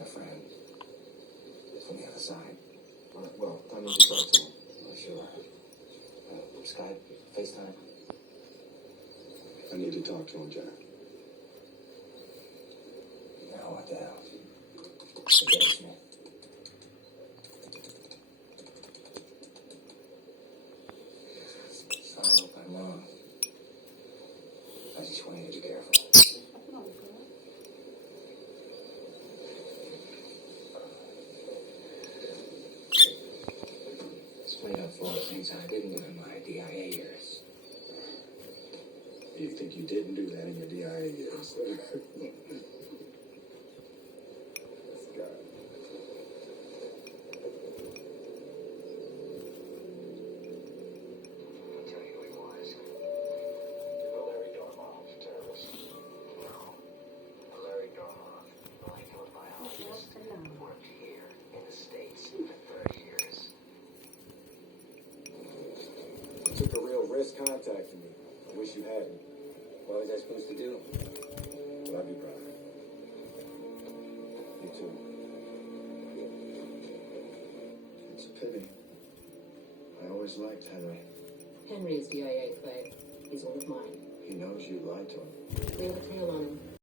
A friend. From the other side. Well, I need to talk to him. Oh, sure. Skype, FaceTime. I need to talk to him, Jack. Now what the hell? Engage me. I hope I'm wrong. I just want you to be careful. Straight up full of things I didn't do in my DIA years. You think you didn't do that in your DIA years? This guy. I'll tell you who he was. Larry Dormoff, terrorist. No. Larry Dormoff, molecular biologist, worked here in the States for 30 years. You took a real risk contacting me. I wish you hadn't. What was I supposed to do? But I'd be proud. You too. It's a pity. I always liked Henry. Henry is DIA, Clay. He's one of mine. He knows you lied to him. We have a tail on him.